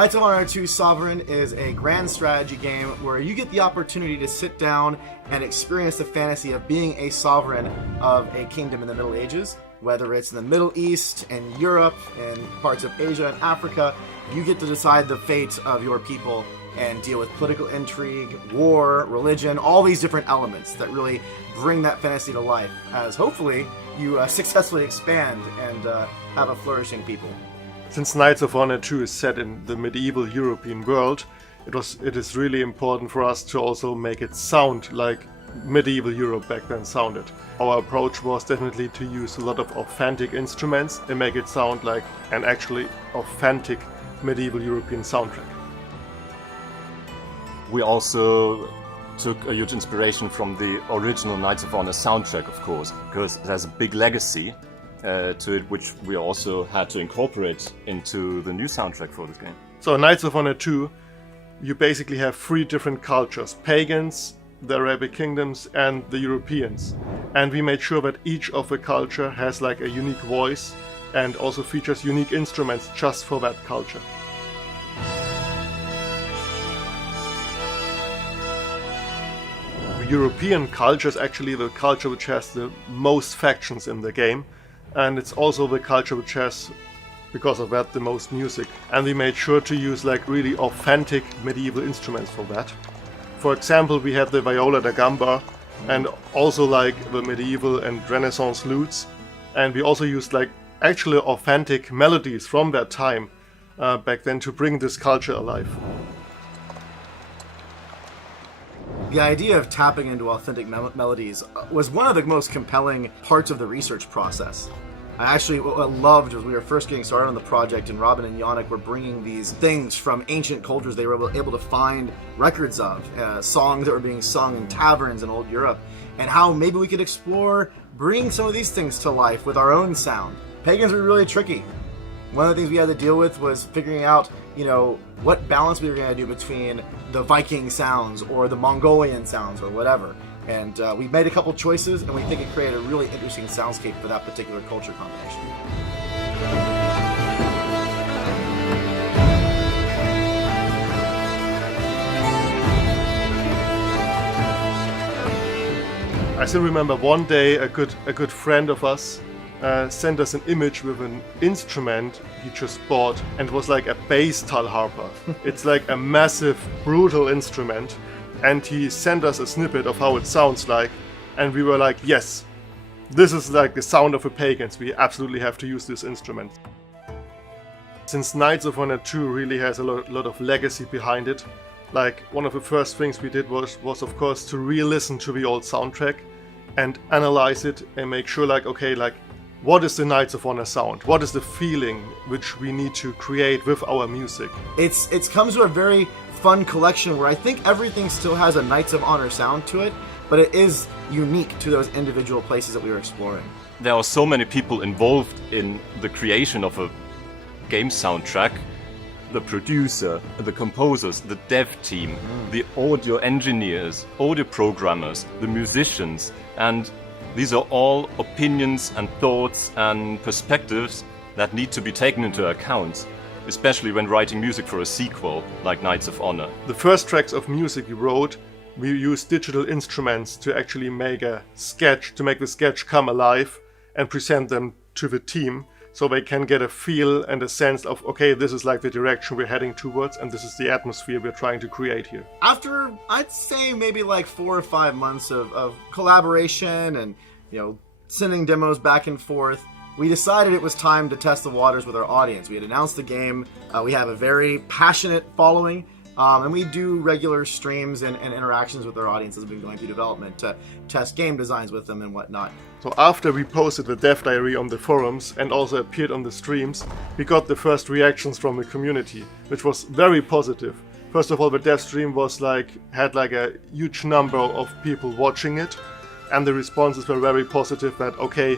Knights of Honor 2 Sovereign is a grand strategy game where you get the opportunity to sit down and experience the fantasy of being a sovereign of a kingdom in the Middle Ages. Whether it's in the Middle East and Europe and parts of Asia and Africa, you get to decide the fate of your people and deal with political intrigue, war, religion, all these different elements that really bring that fantasy to life as hopefully you successfully expand and have a flourishing people. Since Knights of Honor 2 is set in the medieval European world, it is really important for us to also make it sound like medieval Europe back then sounded. Our approach was definitely to use a lot of authentic instruments and make it sound like an actually authentic medieval European soundtrack. We also took a huge inspiration from the original Knights of Honor soundtrack, of course, because it has a big legacy to it, which we also had to incorporate into the new soundtrack for this game. So Knights of Honor 2, you basically have 3 different cultures: pagans, the Arabic kingdoms, and the Europeans. And we made sure that each of the culture has like a unique voice and also features unique instruments just for that culture. The European culture is actually the culture which has the most factions in the game, and it's also the culture which has, because of that, the most music. And we made sure to use like really authentic medieval instruments for that. For example, we had the viola da gamba and also like the medieval and Renaissance lutes, and we also used like actually authentic melodies from that time back then to bring this culture alive. The idea of tapping into authentic melodies was one of the most compelling parts of the research process. I actually loved as we were first getting started on the project, and Robin and Yannick were bringing these things from ancient cultures they were able to find records of, songs that were being sung in taverns in old Europe, and how maybe we could explore bringing some of these things to life with our own sound. Pagans were really tricky. One of the things we had to deal with was figuring out, what balance we were going to do between the Viking sounds or the Mongolian sounds or whatever. And we made a couple choices, and we think it created a really interesting soundscape for that particular culture combination. I still remember one day a good friend of us sent us an image with an instrument he just bought, and it was like a bass talharpa. It's like a massive, brutal instrument, and he sent us a snippet of how it sounds like, and we were like, yes, this is like the sound of the pagans, we absolutely have to use this instrument. Since Knights of Honor 2 really has a lot of legacy behind it, like one of the first things we did was of course to re-listen to the old soundtrack and analyze it and make sure what is the Knights of Honor sound? What is the feeling which we need to create with our music? It's comes to a very fun collection where I think everything still has a Knights of Honor sound to it, but it is unique to those individual places that we were exploring. There are so many people involved in the creation of a game soundtrack. The producer, the composers, the dev team, the audio engineers, audio programmers, the musicians, and these are all opinions and thoughts and perspectives that need to be taken into account, especially when writing music for a sequel like Knights of Honor. The first tracks of music we wrote, we used digital instruments to actually make the sketch come alive and present them to the team, so they can get a feel and a sense of, okay, this is like the direction we're heading towards, and this is the atmosphere we're trying to create here. After, I'd say, maybe like 4 or 5 months of collaboration and, sending demos back and forth, we decided it was time to test the waters with our audience. We had announced the game. We have a very passionate following, and we do regular streams and interactions with our audience as we've been going through development to test game designs with them and whatnot. So after we posted the dev diary on the forums and also appeared on the streams, we got the first reactions from the community, which was very positive. First of all, the dev stream had a huge number of people watching it, and the responses were very positive that, okay,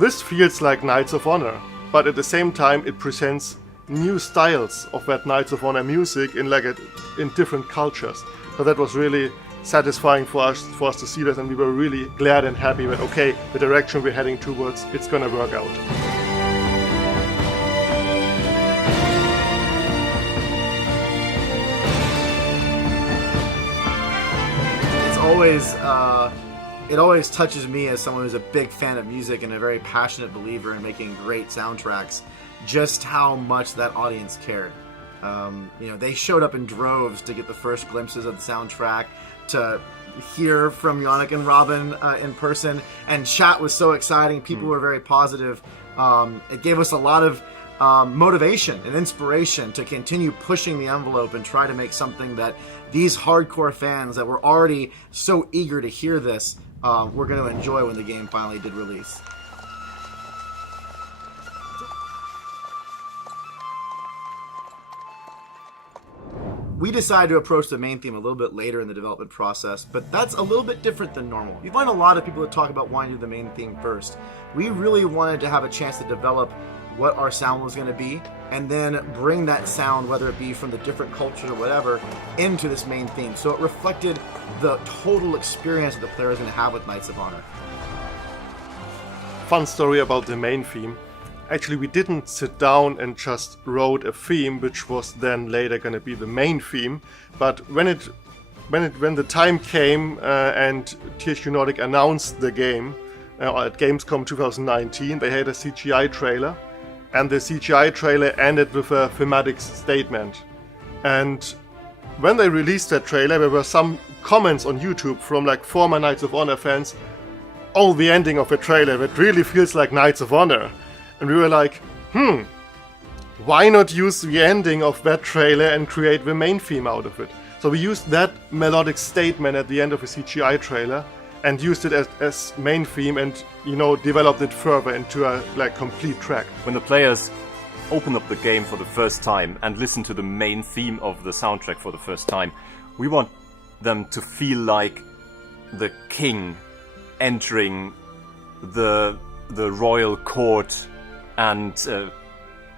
this feels like Knights of Honor, but at the same time it presents new styles of that Knights of Honor music in different cultures. So that was really satisfying for us to see that, and we were really glad and happy that, okay, the direction we're heading towards, it's gonna work out. it always touches me as someone who's a big fan of music and a very passionate believer in making great soundtracks, just how much that audience cared. They showed up in droves to get the first glimpses of the soundtrack, to hear from Yannick and Robin in person, and chat was so exciting. People were very positive. It gave us a lot of motivation and inspiration to continue pushing the envelope and try to make something that these hardcore fans that were already so eager to hear this were going to enjoy when the game finally did release. We decided to approach the main theme a little bit later in the development process, but that's a little bit different than normal. You find a lot of people that talk about wanting to do the main theme first. We really wanted to have a chance to develop what our sound was going to be, and then bring that sound, whether it be from the different cultures or whatever, into this main theme. So it reflected the total experience that the player is going to have with Knights of Honor. Fun story about the main theme. Actually, we didn't sit down and just wrote a theme, which was then later going to be the main theme. But when the time came and THQ Nordic announced the game at Gamescom 2019, they had a CGI trailer, and the CGI trailer ended with a thematic statement. And when they released that trailer, there were some comments on YouTube from like former Knights of Honor fans. Oh, the ending of the trailer, that really feels like Knights of Honor. And we were like, why not use the ending of that trailer and create the main theme out of it? So we used that melodic statement at the end of a CGI trailer and used it as main theme, and developed it further into a complete track. When the players open up the game for the first time and listen to the main theme of the soundtrack for the first time, we want them to feel like the king entering the royal court and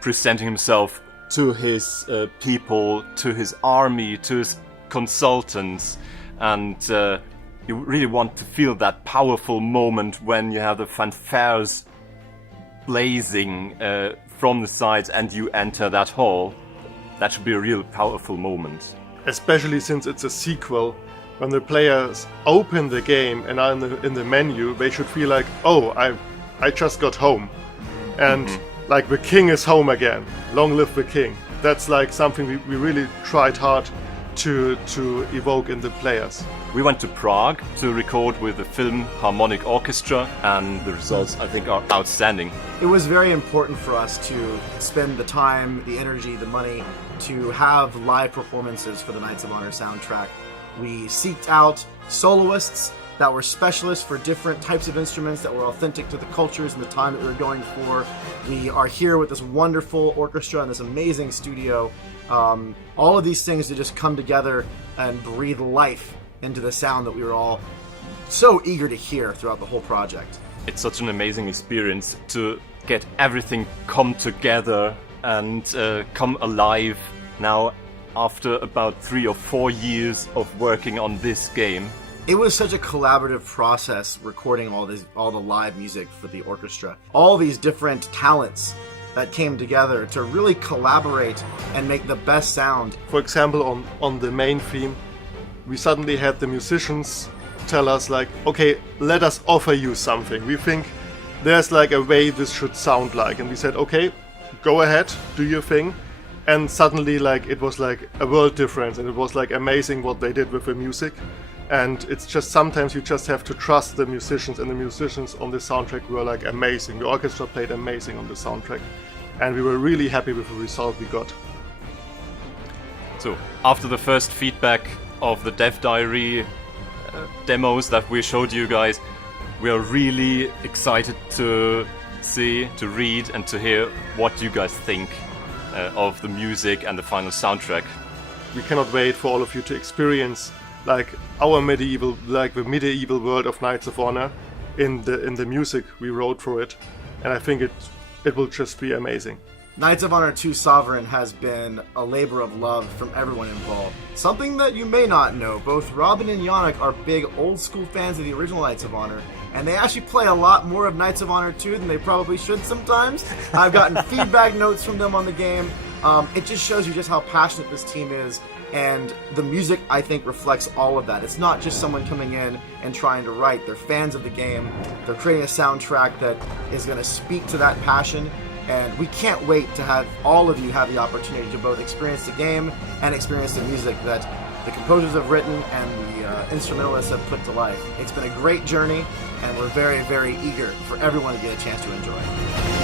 presenting himself to his people, to his army, to his consultants, and you really want to feel that powerful moment when you have the fanfares blazing from the sides and you enter that hall. That should be a real powerful moment. Especially since it's a sequel, when the players open the game and are in the menu, they should feel like, oh, I just got home. And like the king is home again. Long live the king. That's like something we really tried hard to evoke in the players. We went to Prague to record with the Philharmonic Orchestra, and the results, I think, are outstanding. It was very important for us to spend the time, the energy, the money to have live performances for the Knights of Honor soundtrack. We seeked out soloists that were specialists for different types of instruments that were authentic to the cultures and the time that we were going for. We are here with this wonderful orchestra and this amazing studio. All of these things to just come together and breathe life into the sound that we were all so eager to hear throughout the whole project. It's such an amazing experience to get everything come together and come alive now after about 3 or 4 years of working on this game. It was such a collaborative process recording all the live music for the orchestra. All these different talents that came together to really collaborate and make the best sound. For example, on the main theme, we suddenly had the musicians tell us like, okay, let us offer you something. We think there's like a way this should sound like. And we said, okay, go ahead, do your thing. And suddenly like it was like a world difference, and it was like amazing what they did with the music. And it's just sometimes you just have to trust the musicians, and the musicians on the soundtrack were like amazing. The orchestra played amazing on the soundtrack, and we were really happy with the result we got. So after the first feedback of the Dev Diary demos that we showed you guys, we are really excited to see, to read, and to hear what you guys think of the music and the final soundtrack. We cannot wait for all of you to experience like the medieval world of Knights of Honor in the music we wrote for it, and I think it will just be amazing. Knights of Honor 2 Sovereign has been a labor of love from everyone involved. Something that you may not know, both Robin and Yannick are big old school fans of the original Knights of Honor, and they actually play a lot more of Knights of Honor 2 than they probably should sometimes. I've gotten feedback notes from them on the game. It just shows you just how passionate this team is, and the music, I think, reflects all of that. It's not just someone coming in and trying to write. They're fans of the game. They're creating a soundtrack that is going to speak to that passion, and we can't wait to have all of you have the opportunity to both experience the game and experience the music that the composers have written and the instrumentalists have put to life. It's been a great journey, and we're very, very eager for everyone to get a chance to enjoy it.